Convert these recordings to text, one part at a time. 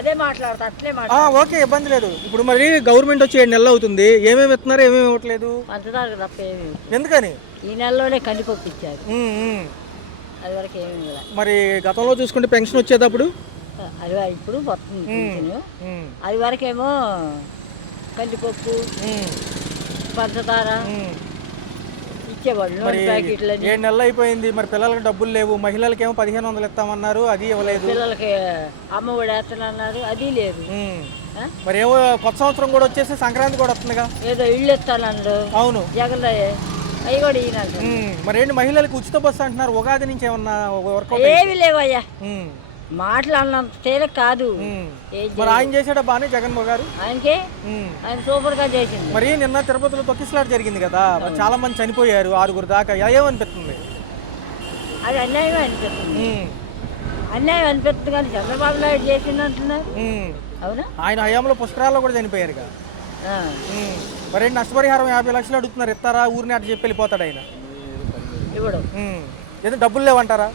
అదే మాట్లాడతా అట్లే ఓకే, ఇబ్బంది లేదు. ఇప్పుడు మరి గవర్నమెంట్ వచ్చి 7 నెలలు అవుతుంది, ఏమేమి ఇస్తున్నారు, ఏమేమి ఇవ్వట్లేదు? పంచదార తప్ప ఏమి ఎందుకని? ఈ నెలలోనే కందిపప్పు ఇచ్చారు. అది వరకు ఏమి మరి గతంలో చూసుకుంటే పెన్షన్ వచ్చేటప్పుడు అది ఇప్పుడు వస్తుంది పింఛను. అది వరకేమో కందిపప్పు పంచదార ఇచ్చేవాళ్ళు. మరి 7 నెలలు అయిపోయింది, మరి పిల్లలకి డబ్బులు లేవు. మహిళలకేమో 1500 ఇస్తామన్నారు, అది ఇవ్వలేదు. పిల్లలకి అమ్మఒడి వేస్తానన్నారు, అది లేదు. మరి ఏమో కొత్త సంవత్సరం కూడా వచ్చేసి సంక్రాంతి కూడా వస్తుందిగా, ఏదో ఇల్లు ఇస్తానన్నారు. అవును, జగన్ అవి కూడా ఈయన. మరి ఏంటి మహిళలకు ఉచిత బస్సు అంటున్నారు, ఉగాది నుంచి ఏమన్నా వర్కౌట్? ఏమి లేవయ్యా, మాట్లాడినంత తేలిక కాదు. మరి ఆయన చేసాడా బానే జగన్ గారు? ఆయనకే ఆయన సూపర్ గా చేసింది. మరి నిన్న తిరుపతిలో తొక్కిసలాట జరిగింది కదా, చాలా మంది చనిపోయారు, 6 దాకా. ఏమనిపిస్తుంది? అది అన్యాయం అనిపిస్తుంది. అన్యాయం అనిపిస్తుంది కానీ చంద్రబాబు నాయుడు చేసింది అంటున్నారు. అవునా? ఆయన హయాంలో పుష్కరాల్లో కూడా చనిపోయారు. మరి నష్టపరిహారం 50 లక్షలు అడుగుతున్నారు, ఇస్తారా? ఊరిని అటు చెప్పి వెళ్ళిపోతాడు ఆయన. ఇవ్వడం ఏదో డబ్బులు లేవంటారా?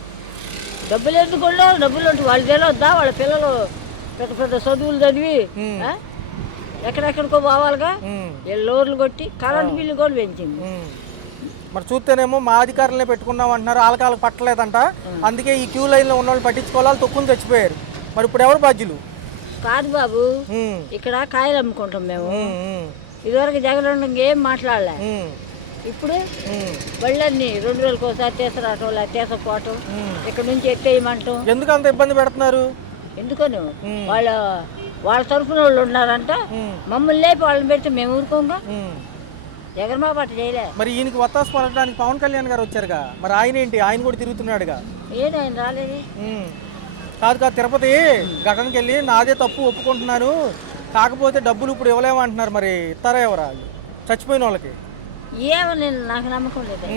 డబ్బులు ఎందుకు ఉండవు? డబ్బులు ఉంటుంది, వాళ్ళు తెలియద్దా? వాళ్ళ పిల్లలు పెద్ద పెద్ద చదువులు చదివి ఎక్కడెక్కడికో పోవాలిగా. లోర్లు కొట్టి కరెంటు బిల్లు కూడా పెంచింది. మరి చూస్తేనేమో మా అధికారులనే పెట్టుకున్నాం అంటున్నారు, వాళ్ళకి పట్టలేదంట. అందుకే ఈ క్యూ లైన్లో ఉన్న వాళ్ళు పట్టించుకోవాలి, తొక్కుని చచ్చిపోయారు. మరి ఇప్పుడు ఎవరు బాధ్యులు? కాదు బాబు, ఇక్కడ కాయలు అమ్ముకుంటాం మేము. ఇదివరకు జగన్ ఏం మాట్లాడలే. ఇప్పుడు బళ్ళన్నీ 2 రోజులకు ఒకసారి తీసుకురావటం, లేదా తీసుకుపోవటం, ఇక్కడ నుంచి ఎత్తేయమంటాం. ఎందుకు అంత ఇబ్బంది పెడుతున్నారు? ఎందుకని వాళ్ళ తరఫున వాళ్ళు ఉన్నారంట, మమ్మల్ని లేపి వాళ్ళని పెడితే మేము ఊరుకోంగా. జగన్ బాబు అట్ట చేయలే. మరి ఈయనకి వత్తాసు పలకడానికి పవన్ కళ్యాణ్ గారు వచ్చారుగా, మరి ఆయన ఏంటి? ఆయన కూడా తిరుగుతున్నాడుగా. ఏది ఆయన రాలేదు? కాదు, తిరుపతి గగన్కి వెళ్ళి నాదే తప్పు ఒప్పుకుంటున్నాను, కాకపోతే డబ్బులు ఇప్పుడు ఇవ్వలేమంటున్నారు. మరి ఇస్తారా ఎవరా? చచ్చిపోయిన వాళ్ళకి ఏమో, నేను నాకు నమ్మకం లేదు.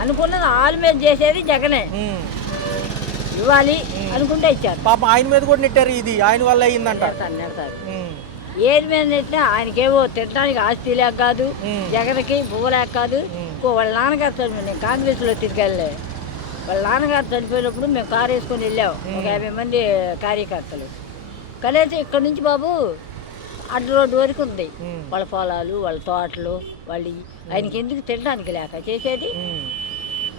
అనుకున్నది వాళ్ళ మీద చేసేది జగనే. ఇవ్వాలి అనుకుంటే ఇచ్చారు. పాపం ఆయన మీద కూడా నెట్టారు, ఇది ఆయన వల్ల అయ్యిందంట. ఏది మీద నెట్టినా ఆయనకేవో తినడానికి ఆస్తి లేక కాదు, జగన్కి బువ్వలేక కాదు. వాళ్ళ నాన్నగారు చనిపోయి, నేను కాంగ్రెస్లో తిరిగెళ్ళే. వాళ్ళ నాన్నగారు చనిపోయినప్పుడు మేము కారు వేసుకొని వెళ్ళాము, ఒక 50 మంది కార్యకర్తలు కలిసి. ఇక్కడ నుంచి బాబు అడ్డు రోడ్డు వరకు ఉంది వాళ్ళ పొలాలు, వాళ్ళ తోటలు, వాళ్ళు. ఆయనకి ఎందుకు తినడానికి లేక చేసేది?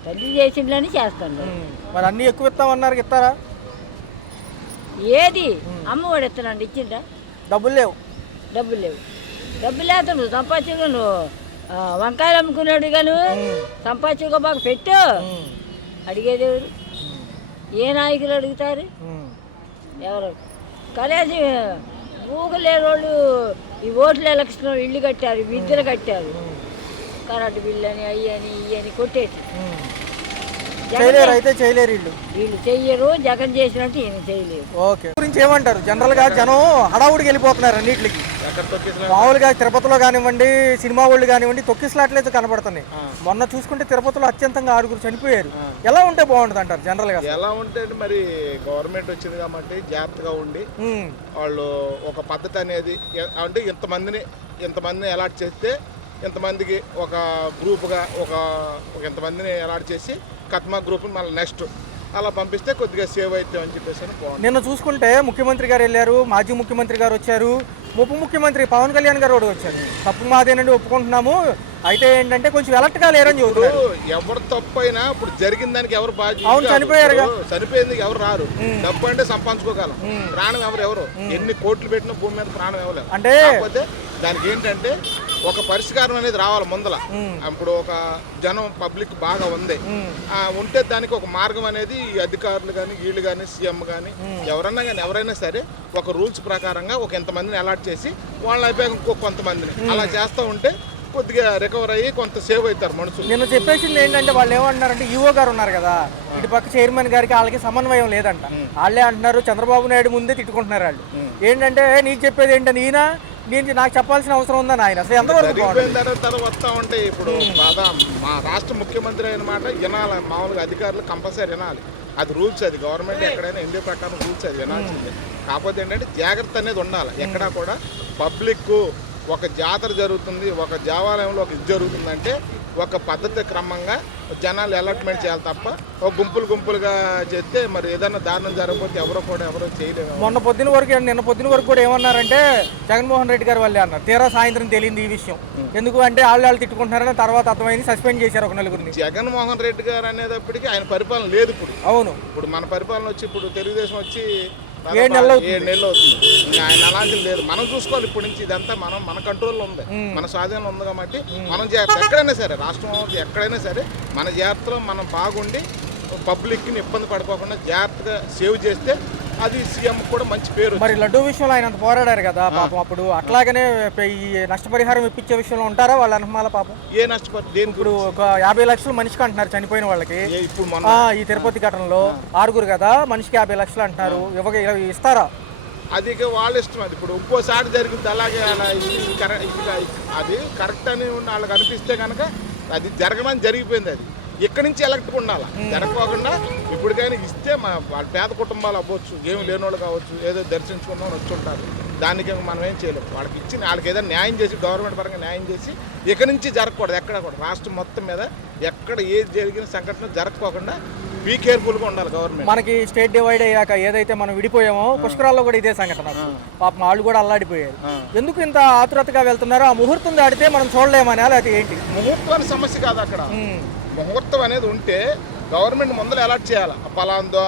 తండ్రి చేసిందని చేస్తాను. మరి అన్ని ఎక్కువ ఇస్తామన్నారు, ఇస్తారా? ఏది అమ్మఒడి ఇస్తానండి, ఇచ్చిందా? డబ్బులు లేవు. డబ్బులు లేక నువ్వు సంపాదించుకో. నువ్వు వంకాయలు అమ్ముకున్నాడు కానీ సంపాదించుకో, బాగా పెట్టు. అడిగేది ఎవరు? ఏ నాయకులు అడుగుతారు? ఎవరు? కలిసి ఊగలేని వాళ్ళు ఈ ఓట్ల ఎలక్షన్ ఇల్లు కట్టారు, విద్యలు కట్టారు, కరెంటు బిల్లు అని అయ్యి అని ఇవి అని కొట్టేసి. అయితే చేయలేరు వీళ్ళు చెయ్యరు, జగన్ చేసినట్టు ఈయన చేయలేరు. ఓకే, గురించి ఏమంటారు? జనరల్ గా జనం హడావుడికి వెళ్ళిపోతున్నారు అన్నిటికి. మామూలుగా తిరుపతిలో కానివ్వండి, సినిమా వాళ్ళు కానివ్వండి, తొక్కిసలాట్లయితే కనబడుతున్నాయి. మొన్న చూసుకుంటే తిరుపతిలో అత్యంతంగా 6 చనిపోయారు. ఎలా ఉంటే బాగుంటుంది అంటారు జనరల్ గా? ఎలా ఉంటే మరి గవర్నమెంట్ వచ్చింది కాబట్టి జాగ్రత్తగా ఉండి వాళ్ళు ఒక పద్ధతి అనేది, అంటే ఇంతమందిని అలాట్ చేస్తే ఇంతమందికి ఒక గ్రూప్గా ఒక ఇంతమందిని అలాట్ చేసి కత్మా గ్రూప్ని మళ్ళీ నెక్స్ట్ అలా పంపిస్తే కొద్దిగా సేవ్ అవుతాం అని చెప్పేసి బాగుంది. నిన్న చూసుకుంటే ముఖ్యమంత్రి గారు వెళ్ళారు, మాజీ ముఖ్యమంత్రి గారు వచ్చారు, ఉప ముఖ్యమంత్రి పవన్ కళ్యాణ్ గారు కూడా వచ్చారు. తప్పు మాదేనండి, ఒప్పుకుంటున్నాము, అయితే ఏంటంటే కొంచెం ఎలక్ట్గా లేరని చెబుతారు. ఎవరు తప్పు అయినా ఇప్పుడు జరిగిన దానికి ఎవరు బాధ్యత? అవును, చనిపోయారు. చనిపోయింది ఎవరు రారు. డబ్బు అంటే సంపాదించుకోగలం, ప్రాణం ఎవరు ఎన్ని కోట్లు పెట్టిన భూమి మీద ప్రాణం ఇవ్వలేరు. అంటే కాకపోతే దానికి ఏంటంటే ఒక పరిష్కారం అనేది రావాలి ముందల. ఇప్పుడు ఒక జనం పబ్లిక్ బాగా ఉంది ఉంటే దానికి ఒక మార్గం అనేది ఈ అధికారులు కానీ, వీళ్ళు కానీ, సీఎం కానీ, ఎవరైనా సరే ఒక రూల్స్ ప్రకారంగా ఒక ఎంతమందిని అలాట్ చేసి వాళ్ళని అయిపోయాక ఇంకో కొంతమందిని అలా చేస్తూ ఉంటే కొద్దిగా రికవర్ అయ్యి కొంత సేవ్ అవుతారు మనుషులు. నేను చెప్పేసింది ఏంటంటే, వాళ్ళు ఏమంటున్నారంటే ఈఓ గారు ఉన్నారు కదా, ఇటు పక్క చైర్మన్ గారికి వాళ్ళకి సమన్వయం లేదంట. వాళ్ళే అంటున్నారు, చంద్రబాబు నాయుడు ముందే తిట్టుకుంటున్నారు వాళ్ళు. ఏంటంటే నీకు చెప్పేది ఏంటని, ఈయన నాకు చెప్పాల్సిన అవసరం ఉందని ఆయన అసలు ఎంతవరకు వస్తా ఉంటే ఇప్పుడు మా రాష్ట్ర ముఖ్యమంత్రి అయిన మాట వినాలి. మామూలుగా అధికారులు కంపల్సరీ వినాలి, అది రూల్స్. అది గవర్నమెంట్ ఎక్కడైనా ఇండియా ప్రకారం రూల్స్, అది వినాల్సిందే. కాకపోతే ఏంటంటే జాగ్రత్త అనేది ఉండాలి. ఎక్కడా కూడా పబ్లిక్ ఒక జాతర జరుగుతుంది, ఒక దేవాలయంలో ఒక ఇది జరుగుతుందంటే ఒక పద్ధతి క్రమంగా జనాలు అలాట్మెంట్ చేయాలి తప్ప ఒక గుంపులుగా చేస్తే మరి ఏదైనా దారుణం జరగకపోతే ఎవరో చేయలేము. నిన్న పొద్దున వరకు కూడా ఏమన్నారంటే జగన్మోహన్ రెడ్డి గారు వాళ్ళే అన్నారు. తీరా సాయంత్రం తెలియంది ఈ విషయం. ఎందుకు అంటే వాళ్ళు తిట్టుకుంటున్నారని తర్వాత అర్థమైంది, సస్పెండ్ చేశారు ఒక నలుగురిని. జగన్మోహన్ రెడ్డి గారు అనేటప్పటికీ ఆయన పరిపాలన లేదు ఇప్పుడు. అవును, ఇప్పుడు మన పరిపాలన వచ్చి ఇప్పుడు తెలుగుదేశం వచ్చి 7 నెలలు అవుతుంది. ఇంకా ఆయన అలాంటిది లేదు. మనం చూసుకోవాలి ఇప్పటి నుంచి. ఇదంతా మన కంట్రోల్లో ఉంది, మన స్వాధీనంలో ఉంది కాబట్టి మనం ఎక్కడైనా సరే, రాష్ట్రం ఎక్కడైనా సరే మన జాగ్రత్తలో మనం బాగుండి పబ్లిక్ని ఇబ్బంది పడిపోకుండా జాగ్రత్తగా సేవ్ చేస్తే అది సీఎం కూడా మంచి పేరు. మరి లడ్డూ విషయంలో ఆయన అంత పోరాడారు కదా పాపం. అప్పుడు అట్లాగనే ఈ నష్టపరిహారం ఇప్పించే విషయంలో ఉంటారా వాళ్ళ అనుమాల పాపం? ఏ నష్టపరి ఇప్పుడు ఒక 50 లక్షలు మనిషికి అంటున్నారు చనిపోయిన వాళ్ళకి. ఇప్పుడు ఈ తిరుపతి ఘటనలో 6 కదా, మనిషికి 50 లక్షలు అంటున్నారు. ఇస్తారా? అది వాళ్ళ ఇష్టం. అది ఇప్పుడు ఇంకోసారి జరిగింది అలాగే అది కరెక్ట్ అని వాళ్ళకి అనిపిస్తే కనుక అది జరగమని జరిగిపోయింది. అది ఇక్కడి నుంచి ఎలక్ట్గా ఉండాలి, జరగకుండా ఇప్పటికైనా ఇస్తే వాళ్ళ పేద కుటుంబాలు అవ్వచ్చు, ఏమి లేని వాళ్ళు కావచ్చు, ఏదో దర్శించుకుందామని వచ్చి ఉంటారు. దానికి మనం ఏం చేయలేము. వాళ్ళకి ఇచ్చి వాళ్ళకి ఏదైనా న్యాయం చేసి, గవర్నమెంట్ పరంగా న్యాయం చేసి ఇక్కడి నుంచి జరగకూడదు. ఎక్కడ కూడా రాష్ట్రం మొత్తం మీద ఎక్కడ ఏది జరిగిన సంఘటన జరగకోకుండా బీ కేర్ఫుల్గా ఉండాలి గవర్నమెంట్. మనకి స్టేట్ డివైడ్ అయ్యాక ఏదైతే మనం విడిపోయామో పుష్కరాల్లో కూడా ఇదే సంఘటన. పాపం వాళ్ళు కూడా అల్లాడిపోయారు. ఎందుకు ఇంత ఆతురతగా వెళ్తున్నారో? ఆ ముహూర్తం దాడితే మనం చూడలేమని అది ఏంటి? ముహూర్తం సమస్య కాదు అక్కడ. ముహూర్తం అనేది ఉంటే గవర్నమెంట్ ముందర అలాట్ చేయాలి. పలానా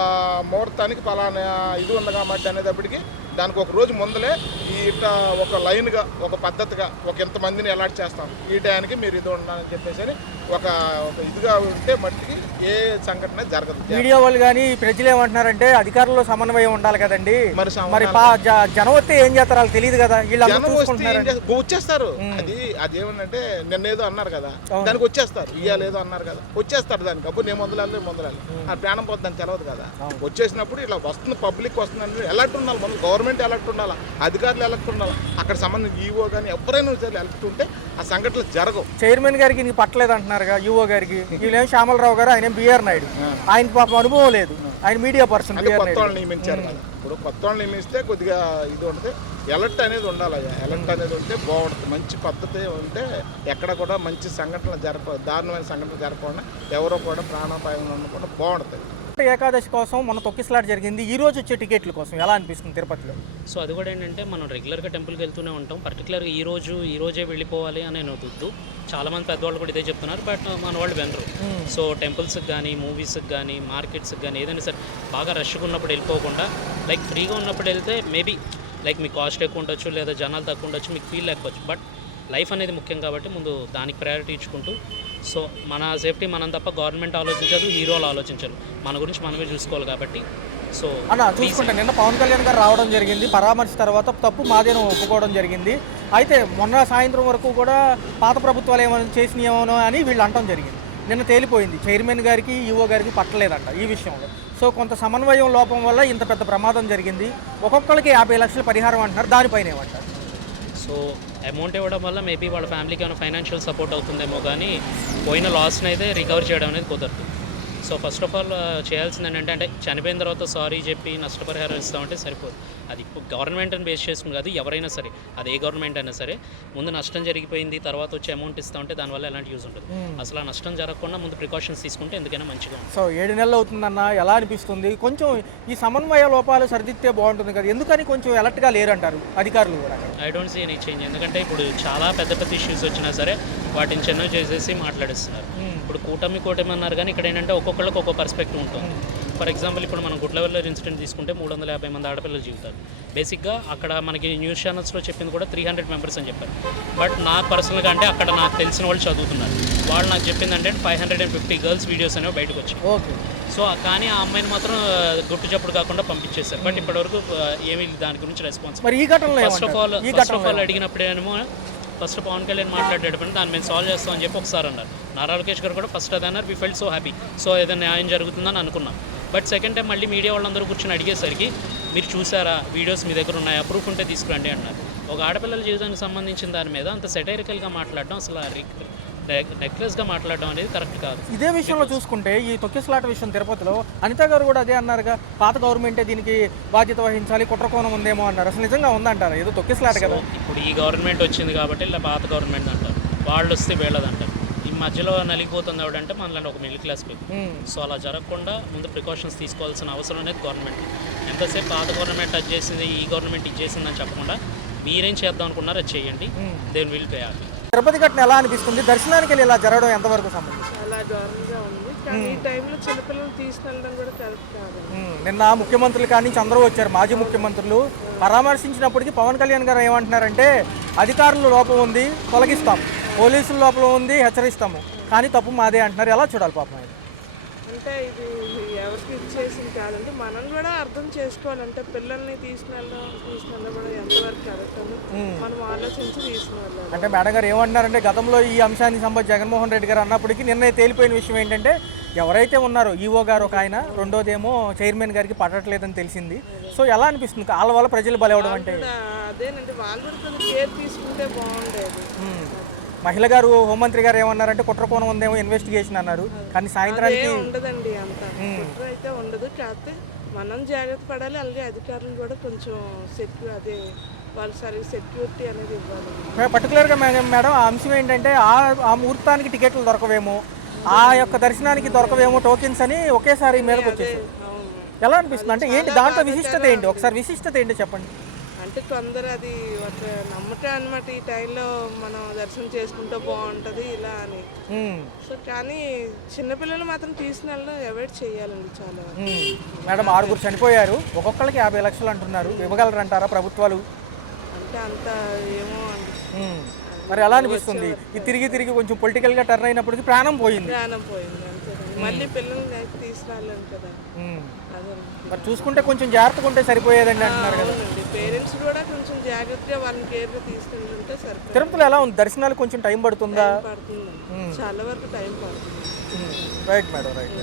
ముహూర్తానికి పలానా ఇది ఉంది కాబట్టి అనేటప్పటికి దానికి ఒక రోజు ముందలే ఇట్లా ఒక లైన్గా, ఒక పద్ధతిగా, ఒక ఎంతమందిని అలాట్ చేస్తాం, ఈ టయానికి మీరు ఇది ఉండాలని చెప్పేసి ఒక ఇదిగా ఉంటే మట్టికి ఏ సంఘటన జరగదు. మీడియా వాళ్ళు కానీ ప్రజలు ఏమంటున్నారంటే అధికారుల్లో సమన్వయం ఉండాలి కదండి. మరి జనం వస్తే ఏం చేస్తారు వాళ్ళకి తెలియదు కదా. జనం వస్తే వచ్చేస్తారు. అది ఏమంటే నిన్నేదో అన్నారు కదా, దానికి వచ్చేస్తారు. ఇయ్యాలేదో అన్నారు కదా, వచ్చేస్తారు. దానికి అప్పుడు నేను ముందలాలి ఆ ప్రాణం పోతుంది, దానికి తెలవదు కదా. వచ్చేసినప్పుడు ఇలా వస్తుంది, పబ్లిక్ వస్తుంది, ఎలక్ట్ ఉండాలి. మనం గవర్నమెంట్ ఎలక్ట్ ఉండాలి, అధికారులు ఎలక్ట్ ఉండాలి, అక్కడ సంబంధించి ఈఓ కానీ ఎవరైనా ఎలక్ట్ ఉంటే ఆ సంఘటనలు జరగవు. చైర్మన్ గారికి నీకు పట్టలేదు అంటున్నారుగా, ఈఓ గారికి. వీళ్ళేం శ్యామలరావు గారు, ఆయన బిఆర్ నాయుడు. ఆయన పాపం అనుభవం లేదు, ఆయన మీడియా పర్సన్. కొత్త వాళ్ళు నియమించారు కదా. ఇప్పుడు కొత్త వాళ్ళు నియమిస్తే కొద్దిగా ఇది ఉంటుంది. ఎలర్ట్ అనేది ఉండాలి. ఎలర్ట్ అనేది ఉంటే బాగుంటుంది. మంచి పద్ధతి ఉంటే ఎక్కడ కూడా మంచి సంఘటనలు దారుణమైన సంఘటనలు జరగకుండా ఎవరో కూడా ప్రాణాపాయం ఉండకుండా బాగుంటుంది. ఏకాదశి కోసం మన తొక్కిసలాట జరిగింది. ఈ రోజు వచ్చే టికెట్ల కోసం ఎలా అనిపిస్తుంది తిరుపతిలో? సో అది కూడా ఏంటంటే మనం రెగ్యులర్గా టెంపుల్కి వెళ్తూనే ఉంటాం. పర్టికులర్గా ఈ రోజే వెళ్ళిపోవాలి అని వద్దు. చాలామంది పెద్దవాళ్ళు కూడా ఇదే చెప్తున్నారు, బట్ మన వాళ్ళు వినరు. సో టెంపుల్స్కి కానీ, మూవీస్కి కానీ, మార్కెట్స్కి కానీ ఏదైనా సరే బాగా రష్గా ఉన్నప్పుడు వెళ్ళిపోకుండా లైక్ ఫ్రీగా ఉన్నప్పుడు వెళ్తే మేబీ లైక్ మీకు కాస్ట్ ఎక్కువ ఉండొచ్చు, లేదా జనాలు తక్కువ ఉండొచ్చు, మీకు ఫీల్ లేకపోవచ్చు. బట్ లైఫ్ అనేది ముఖ్యం కాబట్టి ముందు దానికి ప్రయారిటీ ఇచ్చుకుంటూ, సో మన సేఫ్టీ మనం తప్ప గవర్నమెంట్ ఆలోచించదు, హీరోలు ఆలోచించరు. మన గురించి మనమే చూసుకోవాలి కాబట్టి. సో అన్న చూసుకుంటే నిన్న పవన్ కళ్యాణ్ గారు రావడం జరిగింది. పరామర్శ తర్వాత తప్పు మాదేనో ఒప్పుకోవడం జరిగింది. అయితే మొన్న సాయంత్రం వరకు కూడా పాత ప్రభుత్వాలు ఏమైనా చేసినాయేమో అని వీళ్ళు అనడం జరిగింది. నిన్న తేలిపోయింది చైర్మన్ గారికి, ఈఓ గారికి పట్టలేదంట ఈ విషయంలో. సో కొంత సమన్వయం లోపం వల్ల ఇంత పెద్ద ప్రమాదం జరిగింది. ఒక్కొక్కరికి 50 లక్షల పరిహారం అంటున్నారు, దానిపైన ఏమంటారు? సో అమౌంట్ ఇవ్వడం వల్ల మేబీ వాళ్ళ ఫ్యామిలీకి ఏమైనా ఫైనాన్షియల్ సపోర్ట్ అవుతుందేమో, కానీ పోయిన లాస్ని అయితే రికవర్ చేయడం అనేది కుదరదు. సో ఫస్ట్ ఆఫ్ ఆల్ చేయాల్సింది ఏంటంటే, అంటే చనిపోయిన తర్వాత సారీ చెప్పి నష్టపరిహారం ఇస్తామంటే సరిపోదు. అది గవర్నమెంట్ని బేస్ చేసుకుని కాదు, ఎవరైనా సరే, అది ఏ గవర్నమెంట్ అయినా సరే, ముందు నష్టం జరిగిపోయింది తర్వాత వచ్చి అమౌంట్ ఇస్తామంటే దానివల్ల ఎలాంటి యూజ్ ఉంటుంది. అసలు ఆ నష్టం జరగకుండా ముందు ప్రికాషన్స్ తీసుకుంటే ఎందుకైనా మంచిగా ఉంటుంది. సో 7 నెలలు అవుతుందన్న, ఎలా అనిపిస్తుంది? కొంచెం ఈ సమన్వయ లోపాలు సరిదిద్దే బాగుంటుంది కదా, ఎందుకని కొంచెం ఎలర్ట్గా లేరంటారు అధికారులు కూడా? I don't see any change. ఎందుకంటే ఇప్పుడు చాలా పెద్ద ఇష్యూస్ వచ్చినా సరే వాటిని చిన్నవి చేసేసి మాట్లాడిస్తున్నారు. ఇప్పుడు కూటమి అన్నారు, కానీ ఇక్కడ ఏంటంటే ఒక్కొక్కళ్ళకి ఒక్కొక్క పర్స్పెక్టివ్ ఉంటుంది. ఫర్ ఎగ్జాంపుల్ ఇప్పుడు మనం గుడ్లవెల్లర్ ఇన్సిడెంట్ తీసుకుంటే 350 మంది ఆడపిల్లల జీవితాలు. బేసిక్గా అక్కడ మనకి న్యూస్ ఛానల్స్లో చెప్పింది కూడా 300 మెంబర్స్ అని చెప్పారు. బట్ నాకు పర్సనల్గా అంటే అక్కడ నాకు తెలిసిన వాళ్ళు చదువుతున్నారు, వాళ్ళు నాకు చెప్పిందంటే 550 గర్ల్స్ వీడియోస్ అనేవి బయటకు వచ్చాయి. ఓకే. సో కానీ ఆ అమ్మాయిని మాత్రం గుట్టు చప్పుడు కాకుండా పంపించేశారు. బట్ ఇప్పటివరకు ఏమీ దాని గురించి రెస్పాన్స్. ఫస్ట్ ఆఫ్ ఆల్ అడిగినప్పుడేమో ఫస్ట్ పవన్ కళ్యాణ్ మాట్లాడేటప్పుడు దాన్ని మేము సాల్వ్ చేస్తామని చెప్పి ఒకసారి అన్నారు. నారా లోకేష్ గారు కూడా ఫస్ట్ అది అన్నారు. We felt so happy. So ఏదైనా న్యాయం జరుగుతుందని అనుకున్నాం. బట్ సెకండ్ టైం మళ్ళీ మీడియా వాళ్ళందరూ కూర్చొని అడిగేసరికి మీరు చూసారా, వీడియోస్ మీ దగ్గర ఉన్నాయా, ప్రూఫ్ ఉంటే తీసుకురండి అన్నారు. ఒక ఆడపిల్లల జీవితానికి సంబంధించిన దాని మీద అంత సెటైరికల్గా మాట్లాడడం అసలు నెక్లెస్గా మాట్లాడడం అనేది కరెక్ట్ కాదు. ఇదే విషయంలో చూసుకుంటే ఈ తొక్కిసలాట విషయం తిరుపతిలో అనిత గారు కూడా అదే అన్నారుగా, పాత గవర్నమెంటే దీనికి బాధ్యత వహించాలి, కుట్రకోణం ఉందేమో అన్నారు. అసలు నిజంగా ఉందంటారు? ఏదో తొక్కిసలాట కదా. ఇప్పుడు ఈ గవర్నమెంట్ వచ్చింది కాబట్టి ఇలా పాత గవర్నమెంట్ అంటారు, వాళ్ళు వస్తే వీళ్ళదంటారు. ఈ మధ్యలో నలిగిపోతుంది ఎవడంటే మనలాంటి ఒక మిడిల్ క్లాస్ పీపుల్. సో అలా జరగకుండా ముందు ప్రికాషన్స్ తీసుకోవాల్సిన అవసరం అనేది గవర్నమెంట్. ఎంతసేపు పాత గవర్నమెంట్ అది చేసింది, ఈ గవర్నమెంట్ ఇది చేసింది అని చెప్పకుండా మీరేం చేద్దాం అనుకున్నారో అది చేయండి, దేని విల్ పే హ్యాపీ. తిరుపతి ఘటన ఎలా అనిపిస్తుంది? దర్శనానికి వెళ్ళి ఇలా జరగడం ఎంతవరకు సంబంధించి? చాలా దారుణంగా ఉంది, కానీ ఈ టైంలో చిన్నపిల్లలు తీసుకెళ్ళడం కూడా కరెక్ట్ కాదు. నిన్న ముఖ్యమంత్రులు కానీ నుంచి అందరూ వచ్చారు, మాజీ ముఖ్యమంత్రులు పరామర్శించినప్పటికీ పవన్ కళ్యాణ్ గారు ఏమంటున్నారంటే అధికారుల లోపం ఉంది, తొలగిస్తాం, పోలీసుల లోపం ఉంది, హెచ్చరిస్తాము, కానీ తప్పు మాదే అంటున్నారు. ఎలా చూడాలి పాపం ఇది? అంటే ఇది ఎవరికి ఇచ్చేసింది కాదంటే మనం కూడా అర్థం చేసుకోవాలంటే పిల్లల్ని తీసుకెళ్ళడం కూడా ఎంతవరకు కరెక్ట్ అని మనం ఆలోచించి తీసుకెళ్ళాలి. అంటే మేడం గారు ఏమంటున్నారంటే గతంలో ఈ అంశానికి సంబంధించి జగన్మోహన్ రెడ్డి గారు అన్నప్పటికీ నిన్న తేలిపోయిన విషయం ఏంటంటే ఎవరైతే ఉన్నారో ఈఓ గారు ఒక ఆయన, రెండోదేమో చైర్మన్ గారికి పట్టట్లేదని తెలిసింది. సో ఎలా అనిపిస్తుంది వాళ్ళ వల్ల ప్రజలు బలవడం అంటే? అదేనండి, వాళ్ళు కూడా కొంచెం కేర్ తీసుకుంటే బాగుండేది. మహిళ గారు హోంమంత్రి గారు ఏమన్నారంటే కుట్రకోణం ఉందేమో ఇన్వెస్టిగేషన్ అన్నారు, కానీ సాయంత్రానికి ఉండదండి, అంత కుట్ర అయితే ఉండదు. కాకపోతే మనం జాగ్రత్త పడాలి, అలాగే అధికారులు కూడా కొంచెం వాళ్ళు సరిగ్గా సెక్యూరిటీ అనేది ఇవ్వాలి. పర్టికులర్గా మేడం ఆ అంశం ఏంటంటే ఆ ముహూర్తానికి టికెట్లు దొరకవేమో, ఆ యొక్క దర్శనానికి దొరకవేమో టోకెన్స్ అని ఒకేసారి మీదకి వచ్చేసారు. ఎలా అనిపిస్తుంది? అంటే ఏంటి దాంట్లో విశిష్టత ఏంటి? ఒకసారి విశిష్టత ఏంటి చెప్పండి. అంటే కొందరు అది ఒక నమ్మకం అనమాట, ఈ టైంలో మనం దర్శనం చేసుకుంటే బాగుంటుంది ఇలా అని. సో కానీ చిన్నపిల్లలు మాత్రం తీసుకెళ్ళడం అవాయిడ్ చేయాలండి చాలా. మేడం 6 చనిపోయారు, ఒక్కొక్కరికి 50 లక్షలు అంటున్నారు, ఇవ్వగలరంటారా ప్రభుత్వాలు? అంటే అంత ఏమో అండి. మరి ఎలా అనిపిస్తుంది? ఇది తిరిగి తిరిగి కొంచెం పొలిటికల్గా టర్న్ అయినప్పటికీ ప్రాణం పోయింది అంతే. మళ్ళీ పిల్లల్ని అయితే తీసుకురాలేను కదా. అదే మరి చూసుకుంటే కొంచెం జాగ్రత్తగా ఉంటే సరిపోయేదండి అంటున్నారు కదా. పేరెంట్స్ కూడా కొంచెం జాగ్రత్తగా వాళ్ళని కేర్గా తీసుకుంటుంటే సరిపోతుంది. తిరుపతిలో ఎలా ఉంది దర్శనాలు? కొంచెం టైం పడుతుందా? పడుతుంది, చాలా వరకు టైం పడుతుంది. Right madam, right.